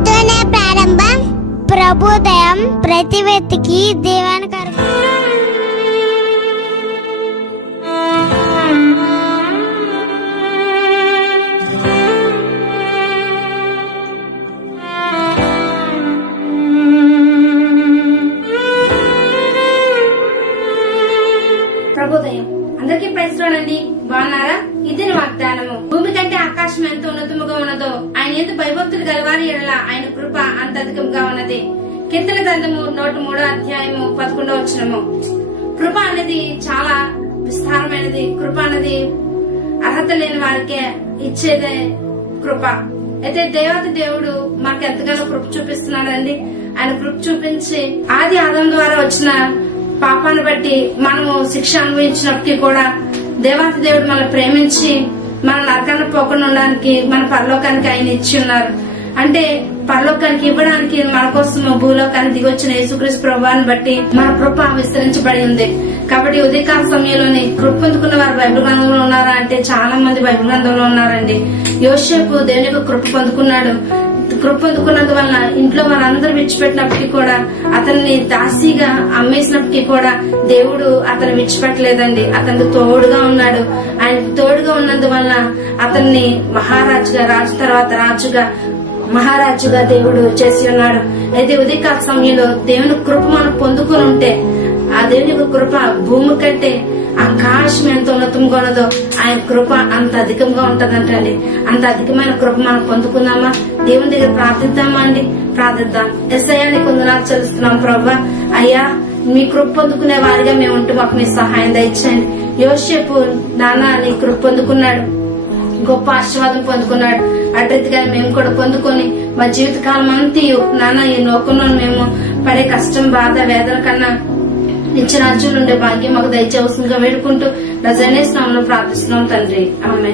ప్రభుతోనే ప్రారంభం. ప్రభుదయం ప్రతి వ్యక్తికి దీవెనకరం ప్రభుదయం. అందరికీ ప్రైజ్లోనండి బాగున్నారా? ఇది వాగ్దానము. భూమి కంటే ఆకాశం ఎంత ఉన్నతముగా ఉన్నదో ఆయన ఎందుకు భయభక్తులు గలవారి ఎడల ఆయన కృప అంత అధికంగా ఉన్నది. కీర్తన గ్రంథము నూట మూడో అధ్యాయము పదకొండో వచ్చినము కృప అనేది చాలా విస్తారమైనది. కృప అనేది అర్హత లేని వారికే ఇచ్చేదే కృప. అయితే దేవత దేవుడు మాకు ఎంతగానో కృప చూపిస్తున్నాడండి. ఆయన కృప చూపించి ఆది ఆదం ద్వారా వచ్చిన పాపాన్ని బట్టి మనము శిక్ష అనుభవించినప్పటికీ కూడా దేవాతి దేవుడు మనల్ని ప్రేమించి మన నరకాన్ని పోకుండా ఉండడానికి మన పరలోకానికి ఆయన ఇచ్చి ఉన్నారు. అంటే పరలోకానికి ఇవ్వడానికి మన కోసం భూలోకానికి దిగొచ్చిన యేసుక్రీస్తు ప్రభావాన్ని బట్టి మన కృప విస్తరించబడి ఉంది. కాబట్టి ఉదయకాల సమయంలోని కృప పొందుకున్న వారు బైబిల్ గ్రంథంలో ఉన్నారా అంటే చాలా మంది బైబిల్ గ్రంథంలో ఉన్నారండి. యోసేపు దేవుని కృప పొందుకున్నాడు. కృప పొందుకున్నందు వలన ఇంట్లో వారందరూ విడిచిపెట్టినప్పటికీ కూడా అతన్ని దాసిగా అమ్మేసినప్పటికీ కూడా దేవుడు అతను విడిచిపెట్టలేదండి. అతనికి తోడుగా ఉన్నాడు. ఆయన తోడుగా ఉన్నందువలన అతన్ని మహారాజుగా రాజు తర్వాత రాజుగా మహారాజుగా దేవుడు చేసి ఉన్నాడు. అయితే ఉదయకాల సమయంలో దేవుని కృప మనం పొందుకుని ఉంటే ఆ దేవుని యొక్క కృప భూమి కంటే ఆకాశం ఎంత ఉన్నతంగా ఉన్నదో ఆయన కృప అంత అధికంగా ఉంటదంటండి. అంత అధికమైన కృప మనం పొందుకుందామా? దేవుని దగ్గర ప్రార్థిద్దామా అండి? ప్రార్థిద్దాం. ఎస్ఐ కొందనాలు వందనాలు చెల్లిస్తున్నాం ప్రభా. అయ్యా మీ కృప పొందుకునే వారిగా మేము ఉంటూ మాకు మీ సహాయం దయచేయండి. యోసేపు నాన్న నీ కృప పొందుకున్నాడు. గొప్ప ఆశీర్వాదం పొందుకున్నాడు. అట్రీతిగా మేము కూడా పొందుకొని మా జీవితకాలం అంతా నాన్న ఈ లోకంలో మేము పడే కష్టం బాధ వేదన కన్నా ఇచ్చిన అర్జునుండే భాగ్యం మాకు దయచేవలసిందిగా వేడుకుంటూ రజనేశ్వరంలో ప్రార్థిస్తున్నాం తండ్రి. ఆమె